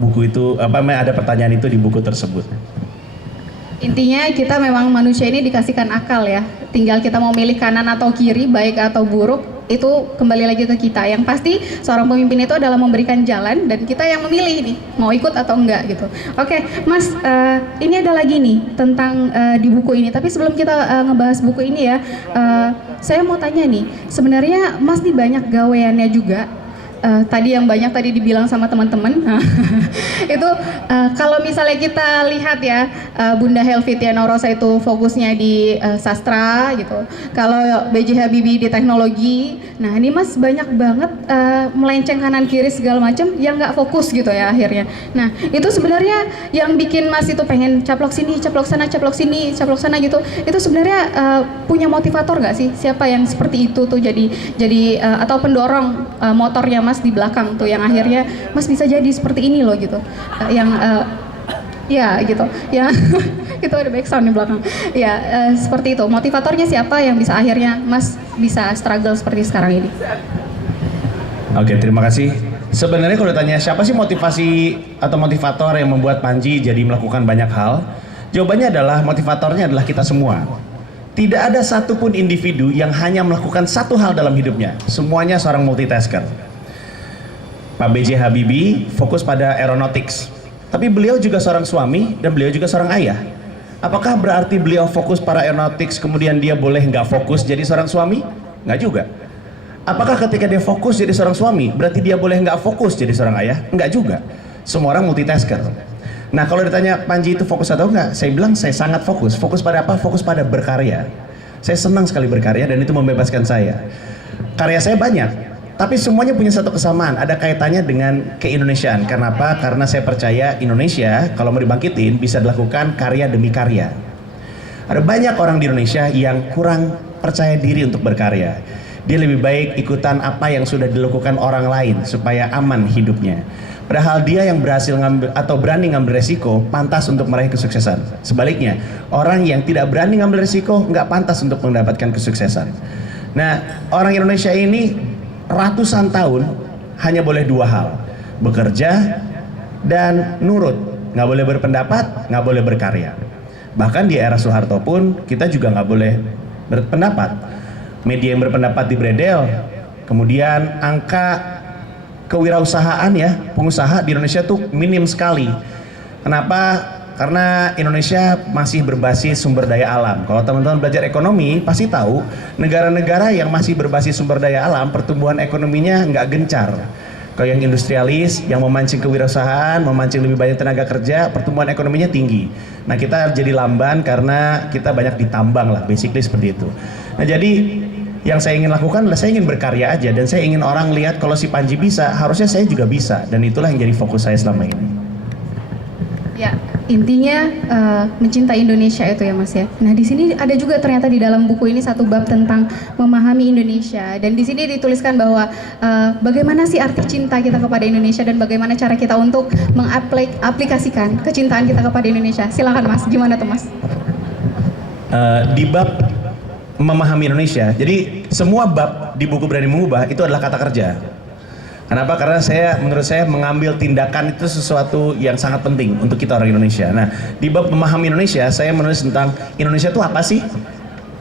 buku itu ada pertanyaan itu di buku tersebut. Intinya kita memang manusia ini dikasihkan akal ya, tinggal kita mau milih kanan atau kiri, baik atau buruk, itu kembali lagi ke kita. Yang pasti seorang pemimpin itu adalah memberikan jalan dan kita yang memilih nih mau ikut atau enggak gitu. Oke Mas, ini ada lagi nih tentang di buku ini, tapi sebelum kita ngebahas buku ini ya, saya mau tanya nih, sebenarnya Mas nih banyak gaweannya juga. Tadi yang banyak tadi dibilang sama teman-teman itu kalau misalnya kita lihat ya, Bunda Helvitia Rosa itu fokusnya di sastra gitu, kalau B.J. Habibie di teknologi. Nah ini Mas banyak banget melenceng kanan kiri segala macam yang nggak fokus gitu ya akhirnya. Nah itu sebenarnya yang bikin Mas itu pengen caplok sini, caplok sana, caplok sini, caplok sana gitu, itu sebenarnya punya motivator nggak sih? Siapa yang seperti itu tuh jadi atau pendorong motornya Mas di belakang tuh yang akhirnya Mas bisa jadi seperti ini loh gitu, ya gitu ya. Itu ada backsound di belakang ya, seperti itu motivatornya siapa yang bisa akhirnya Mas bisa struggle seperti sekarang ini. Oke, terima kasih. Sebenarnya kalau ditanya siapa sih motivasi atau motivator yang membuat Panji jadi melakukan banyak hal, jawabannya adalah motivatornya adalah kita semua. Tidak ada satupun individu yang hanya melakukan satu hal dalam hidupnya, semuanya seorang multitasker. Pak B.J. Habibie fokus pada aeronautics, tapi beliau juga seorang suami dan beliau juga seorang ayah. Apakah berarti beliau fokus pada aeronautics kemudian dia boleh nggak fokus jadi seorang suami? Nggak juga. Apakah ketika dia fokus jadi seorang suami berarti dia boleh nggak fokus jadi seorang ayah? Nggak juga. Semua orang multitasker. Nah kalau ditanya Panji itu fokus atau enggak, saya bilang saya sangat fokus. Fokus pada apa? Fokus pada berkarya. Saya senang sekali berkarya dan itu membebaskan saya. Karya saya banyak, tapi semuanya punya satu kesamaan, ada kaitannya dengan keindonesiaan. Kenapa? Karena saya percaya Indonesia kalau mau dibangkitin bisa dilakukan karya demi karya. Ada banyak orang di Indonesia yang kurang percaya diri untuk berkarya. Dia lebih baik ikutan apa yang sudah dilakukan orang lain supaya aman hidupnya. Padahal dia yang berhasil ngambil atau berani ngambil resiko pantas untuk meraih kesuksesan. Sebaliknya, orang yang tidak berani ngambil resiko nggak pantas untuk mendapatkan kesuksesan. Nah, orang Indonesia ini ratusan tahun hanya boleh dua hal, bekerja dan nurut. Nggak boleh berpendapat, nggak boleh berkarya. Bahkan di era Soeharto pun kita juga nggak boleh berpendapat. Media yang berpendapat dibredel. Kemudian angka kewirausahaan ya, pengusaha di Indonesia tuh minim sekali. Kenapa? Karena Indonesia masih berbasis sumber daya alam. Kalau teman-teman belajar ekonomi pasti tahu negara-negara yang masih berbasis sumber daya alam pertumbuhan ekonominya nggak gencar. Kalau yang industrialis, yang memancing kewirausahaan, memancing lebih banyak tenaga kerja, pertumbuhan ekonominya tinggi. Nah kita jadi lamban karena kita banyak ditambang lah, basically seperti itu. Nah jadi yang saya ingin lakukan adalah saya ingin berkarya aja dan saya ingin orang lihat kalau si Panji bisa, harusnya saya juga bisa, dan itulah yang jadi fokus saya selama ini. Ya, intinya mencintai Indonesia itu ya Mas ya. Nah di sini ada juga ternyata di dalam buku ini satu bab tentang memahami Indonesia, dan di sini dituliskan bahwa bagaimana sih arti cinta kita kepada Indonesia dan bagaimana cara kita untuk mengaplikasikan kecintaan kita kepada Indonesia. Silakan Mas, gimana tuh Mas? Di bab memahami Indonesia, jadi semua bab di buku Berani Mengubah itu adalah kata kerja. Kenapa? Karena menurut saya mengambil tindakan itu sesuatu yang sangat penting untuk kita orang Indonesia. Nah, di bab memahami Indonesia, saya menulis tentang Indonesia itu apa sih?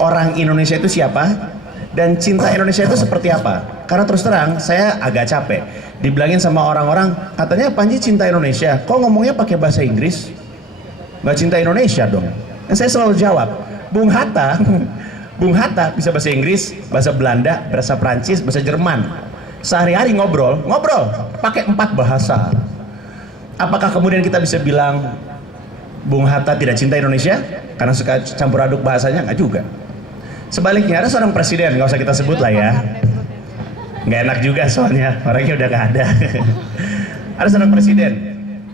Orang Indonesia itu siapa? Dan cinta Indonesia itu seperti apa? Karena terus terang, saya agak capek dibilangin sama orang-orang, katanya Panji cinta Indonesia, kok ngomongnya pakai bahasa Inggris? Nggak cinta Indonesia dong. Dan saya selalu jawab, Bung Hatta bisa bahasa Inggris, bahasa Belanda, bahasa Prancis, bahasa Jerman. Sehari-hari ngobrol pakai 4 bahasa. Apakah kemudian kita bisa bilang Bung Hatta tidak cinta Indonesia karena suka campur aduk bahasanya? Nggak juga. Sebaliknya ada seorang presiden, nggak usah kita sebut lah ya, nggak enak juga soalnya orangnya udah nggak ada. Ada seorang presiden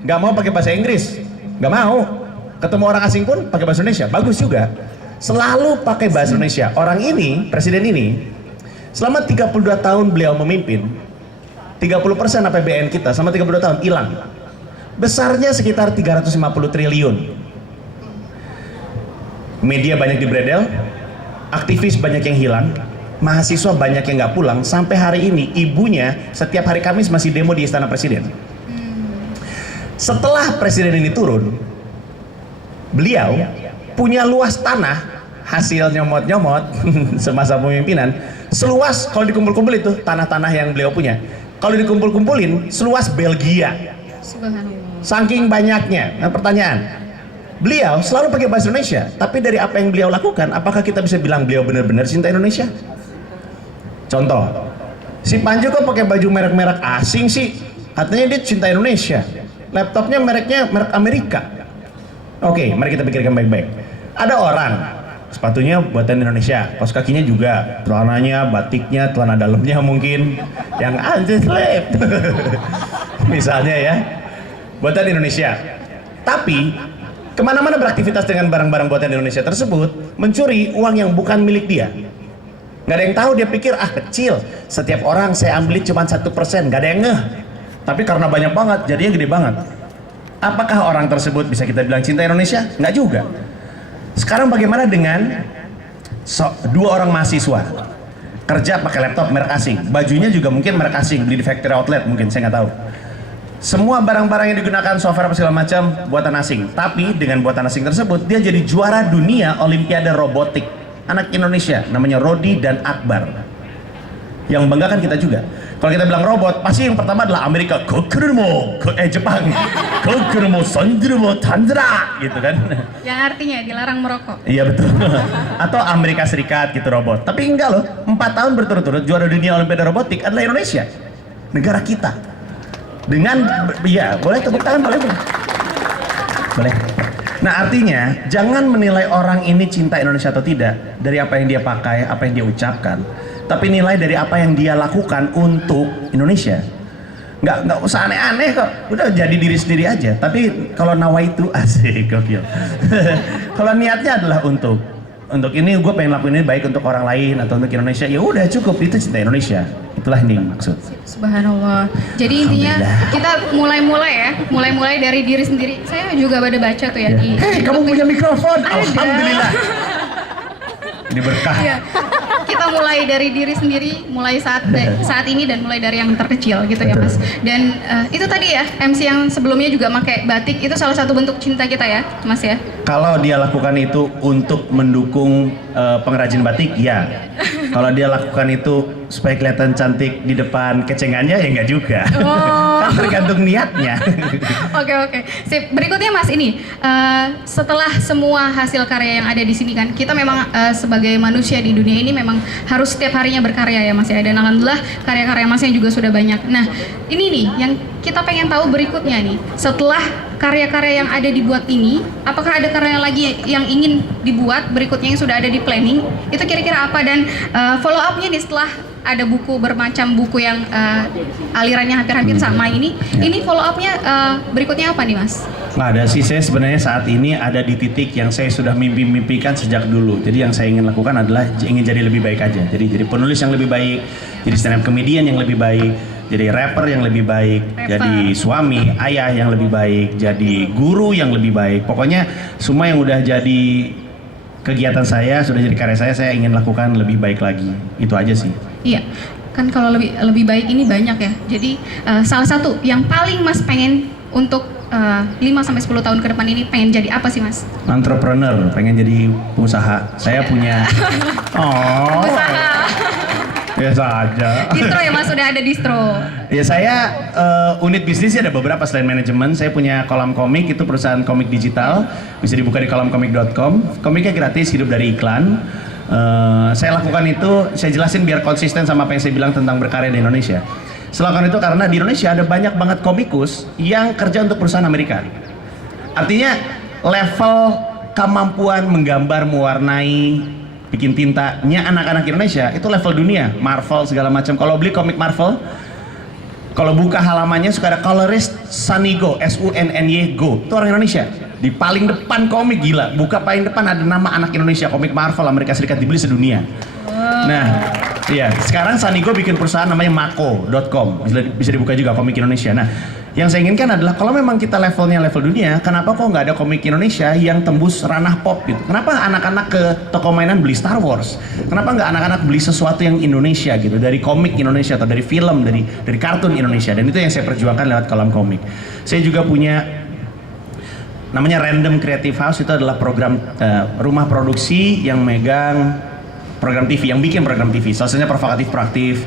nggak mau pakai bahasa Inggris, nggak mau. Ketemu orang asing pun pakai bahasa Indonesia, bagus juga. Selalu pakai bahasa Indonesia. Orang ini, presiden ini, selama 32 tahun beliau memimpin, 30% APBN kita selama 32 tahun hilang. Besarnya sekitar 350 triliun. Media banyak dibredel, aktivis banyak yang hilang, mahasiswa banyak yang nggak pulang. Sampai hari ini ibunya setiap hari Kamis masih demo di Istana Presiden. Setelah presiden ini turun, beliau punya luas tanah hasil nyomot-nyomot semasa pemimpinan seluas, kalau dikumpul-kumpul itu tanah-tanah yang beliau punya, kalau dikumpul-kumpulin seluas Belgia. Subhanallah. Saking banyaknya. Nah, pertanyaan, beliau selalu pakai bahasa Indonesia, tapi dari apa yang beliau lakukan, apakah kita bisa bilang beliau benar-benar cinta Indonesia? Contoh, si Panji kok pakai baju merek-merek asing sih? Katanya dia cinta Indonesia. Laptopnya mereknya merek Amerika. Oke, mari kita pikirkan baik-baik. Ada orang sepatunya buatan Indonesia, kaos kakinya juga, celananya, batiknya, celana dalamnya mungkin yang anti-slave misalnya ya, buatan Indonesia. Tapi kemana-mana beraktivitas dengan barang-barang buatan Indonesia tersebut, mencuri uang yang bukan milik dia. Nggak ada yang tahu, dia pikir kecil, setiap orang saya ambil cuma 1%, nggak ada yang ngeh. Tapi karena banyak banget, jadinya gede banget. Apakah orang tersebut bisa kita bilang cinta Indonesia? Nggak juga. Sekarang bagaimana dengan dua orang mahasiswa kerja pakai laptop merek asing, bajunya juga mungkin merek asing, beli di factory outlet mungkin, saya nggak tahu. Semua barang-barang yang digunakan, software apa segala macam buatan asing. Tapi dengan buatan asing tersebut, dia jadi juara dunia Olimpiade robotik. Anak Indonesia, namanya Rodi dan Akbar. Yang banggakan kita juga. Kalau kita bilang robot, pasti yang pertama adalah Amerika, Jepang, Tandra, gitu kan. Yang artinya dilarang merokok. Iya betul. Atau Amerika Serikat gitu robot. Tapi enggak loh, 4 tahun berturut-turut juara dunia Olimpiade robotik adalah Indonesia, negara kita. Dengan, ya boleh tepuk tangan, boleh. Nah artinya, jangan menilai orang ini cinta Indonesia atau tidak dari apa yang dia pakai, apa yang dia ucapkan, tapi nilai dari apa yang dia lakukan untuk Indonesia. Nggak usah aneh-aneh kok, udah jadi diri sendiri aja. Tapi kalau nawaitu asik, gokil. Kalau niatnya adalah untuk ini gue pengen lakuin ini baik untuk orang lain atau untuk Indonesia, ya udah cukup, itu cinta Indonesia. Itulah ini maksud. Subhanallah. Jadi intinya kita mulai dari diri sendiri. Saya juga pada baca tuh ya. Kamu punya mikrofon? Ada. Alhamdulillah. Ini berkah. Ya. Kita mulai dari diri sendiri, mulai saat ini dan mulai dari yang terkecil gitu. Betul. Ya Mas. Dan itu tadi ya, MC yang sebelumnya juga pakai batik, itu salah satu bentuk cinta kita ya Mas ya. Kalau dia lakukan itu untuk mendukung pengrajin batik, ya. Kalau dia lakukan itu supaya kelihatan cantik di depan kecengannya, ya enggak juga. Kan tergantung niatnya. Oke. Sip. Berikutnya Mas ini, setelah semua hasil karya yang ada di sini kan, kita memang sebagai manusia di dunia ini memang harus setiap harinya berkarya ya Mas ya. Dan alhamdulillah karya-karya Masnya juga sudah banyak. Nah, ini nih yang kita pengen tahu berikutnya nih. Setelah karya-karya yang ada dibuat ini, apakah ada karya lagi yang ingin dibuat berikutnya yang sudah ada di planning? Itu kira-kira apa, dan follow up-nya nih setelah ada buku bermacam buku yang alirannya hampir-hampir sama ini follow up-nya berikutnya apa nih Mas? Nggak ada sih, saya sebenarnya saat ini ada di titik yang saya sudah mimpi-mimpikan sejak dulu. Jadi yang saya ingin lakukan adalah ingin jadi lebih baik aja. Jadi penulis yang lebih baik, jadi stand up comedian yang lebih baik, jadi rapper yang lebih baik, jadi suami, ayah yang lebih baik, jadi guru yang lebih baik. Pokoknya semua yang udah jadi kegiatan saya, sudah jadi karya saya ingin lakukan lebih baik lagi. Itu aja sih. Iya, kan kalau lebih baik ini banyak ya. Jadi salah satu yang paling Mas pengen untuk 5-10 tahun ke depan ini pengen jadi apa sih Mas? Entrepreneur, pengen jadi pengusaha. Saya punya pengusaha. Biasa aja. Distro ya Mas, sudah ada distro. Ya saya unit bisnisnya ada beberapa selain manajemen. Saya punya kolam komik, itu perusahaan komik digital. Bisa dibuka di kolamkomik.com. Komiknya gratis, hidup dari iklan. Saya lakukan itu, saya jelasin biar konsisten sama apa yang saya bilang tentang berkarya di Indonesia. Saya lakukan itu karena di Indonesia ada banyak banget komikus yang kerja untuk perusahaan Amerika. Artinya level kemampuan menggambar, mewarnai, bikin tintanya anak-anak Indonesia itu level dunia, Marvel segala macam. Kalau beli komik Marvel, kalau buka halamannya suka ada colorist Sunigo, SUNNY Go, itu orang Indonesia. Di paling depan komik, gila, buka paling depan ada nama anak Indonesia, komik Marvel Amerika Serikat, dibeli sedunia. Nah, iya, sekarang Sunigo bikin perusahaan namanya mako.com, bisa dibuka juga, komik Indonesia. Nah, Yang saya inginkan adalah kalau memang kita levelnya level dunia, kenapa kok nggak ada komik Indonesia yang tembus ranah pop gitu? Kenapa anak-anak ke toko mainan beli Star Wars? Kenapa nggak anak-anak beli sesuatu yang Indonesia gitu, dari komik Indonesia atau dari film, dari kartun Indonesia? Dan itu yang saya perjuangkan lewat kolam komik. Saya juga punya namanya Random Creative House, itu adalah program rumah produksi yang megang program TV, yang bikin program TV. Salah satunya Provokatif Proaktif.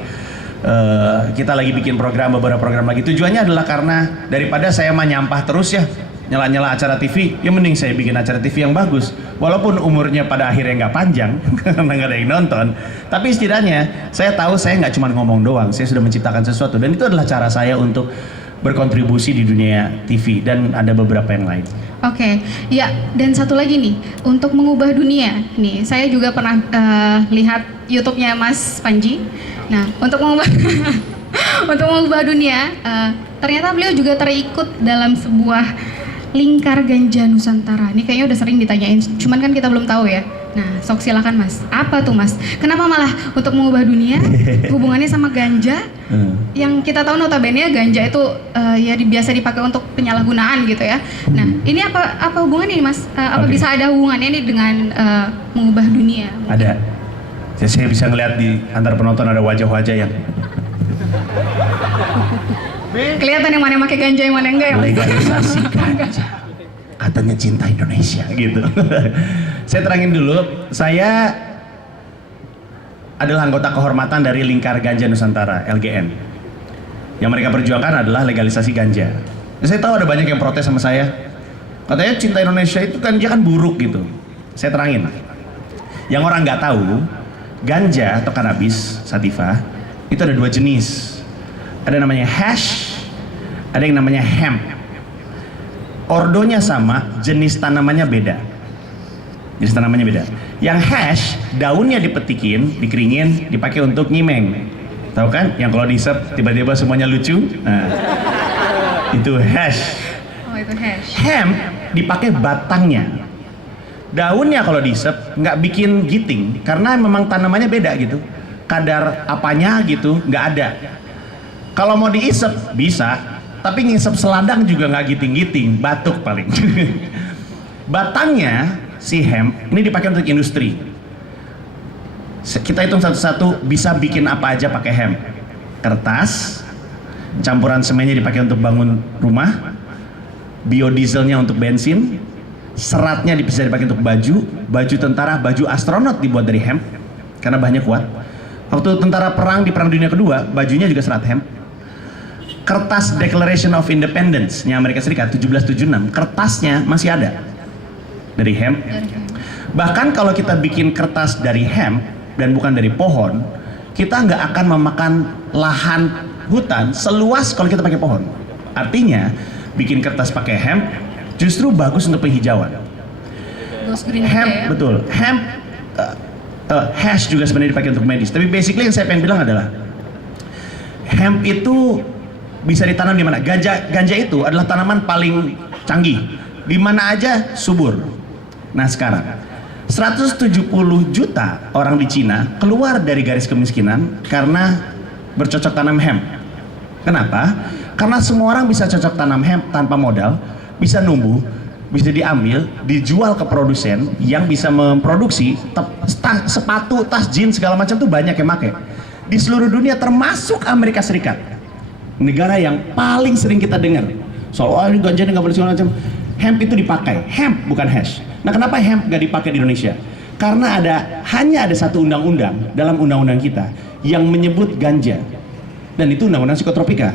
Kita lagi bikin beberapa program lagi. Tujuannya adalah karena daripada saya mah nyampah terus ya, nyala-nyala acara TV, ya mending saya bikin acara TV yang bagus. Walaupun umurnya pada akhirnya nggak panjang, karena nggak ada yang nonton. Tapi setidaknya saya tahu saya nggak cuma ngomong doang, saya sudah menciptakan sesuatu. Dan itu adalah cara saya untuk berkontribusi di dunia TV, dan ada beberapa yang lain. Oke, ya, dan satu lagi nih, untuk mengubah dunia. Nih, saya juga pernah lihat YouTube-nya Mas Panji. Nah, untuk mengubah untuk mengubah dunia, ternyata beliau juga terikut dalam sebuah lingkar ganja Nusantara. Ini kayaknya udah sering ditanyain, cuman kan kita belum tahu ya. Nah, sok silakan Mas. Apa tuh Mas? Kenapa malah untuk mengubah dunia hubungannya sama ganja? Yang kita tahu notabene ganja itu ya biasa dipakai untuk penyalahgunaan gitu ya. Nah, ini apa hubungannya nih Mas? Apa bisa ada hubungannya nih dengan mengubah dunia? Ada. Saya bisa ngeliat di antara penonton ada wajah-wajah yang kelihatan yang mana yang pakai ganja, yang mana yang enggak ya Mas? legalisasi ganja. Katanya cinta Indonesia gitu. Saya terangin dulu, saya adalah anggota kehormatan dari Lingkar Ganja Nusantara, LGN. Yang mereka perjuangkan adalah legalisasi ganja. Saya tahu ada banyak yang protes sama saya. Katanya cinta Indonesia itu kan dia kan buruk gitu. Saya terangin. Yang orang nggak tahu, ganja atau cannabis sativa itu ada dua jenis. Ada namanya hash, ada yang namanya hemp. Ordonya sama, jenis tanamannya beda. Jenis tanamannya beda. Yang hash, daunnya dipetikin, dikeringin, dipakai untuk nyimeng. Tahu kan? Yang kalau diisep tiba-tiba semuanya lucu. Nah, itu hash. Oh, itu hash. Hemp dipakai batangnya. Daunnya kalau diisep nggak bikin giting karena memang tanamannya beda gitu. Kadar apanya gitu nggak ada. Kalau mau diisep bisa, tapi ngisep seladang juga nggak giting-giting, batuk paling. Batangnya si hemp ini dipakai untuk industri. Kita hitung satu-satu, bisa bikin apa aja pakai hemp. Kertas, campuran semennya dipakai untuk bangun rumah, biodieselnya untuk bensin, seratnya bisa dipakai untuk baju tentara, baju astronot dibuat dari hemp karena bahannya kuat. Waktu tentara perang di Perang Dunia Kedua, bajunya juga serat hemp. Kertas Declaration of Independence-nya Amerika Serikat 1776, kertasnya masih ada dari hemp. Bahkan kalau kita bikin kertas dari hemp dan bukan dari pohon, kita nggak akan memakan lahan hutan seluas kalau kita pakai pohon. Artinya, bikin kertas pakai hemp justru bagus untuk penghijauan. Hemp, ya? betul. Hemp, hash juga sebenarnya dipakai untuk medis. Tapi basically yang saya pengen bilang adalah hemp itu bisa ditanam di mana? Ganja itu adalah tanaman paling canggih. Di mana aja subur. Nah sekarang 170 juta orang di Cina keluar dari garis kemiskinan karena bercocok tanam hemp. Kenapa? Karena semua orang bisa cocok tanam hemp tanpa modal, bisa numbuh, bisa diambil, dijual ke produsen yang bisa memproduksi sepatu, tas, jeans segala macam tuh banyak yang pakai di seluruh dunia termasuk Amerika Serikat. Negara yang paling sering kita dengar soal ini ganja nggak boleh segala macam. Hemp itu dipakai, hemp bukan hash. Nah kenapa hemp nggak dipakai di Indonesia? Karena hanya ada satu undang-undang dalam undang-undang kita yang menyebut ganja, dan itu undang-undang psikotropika.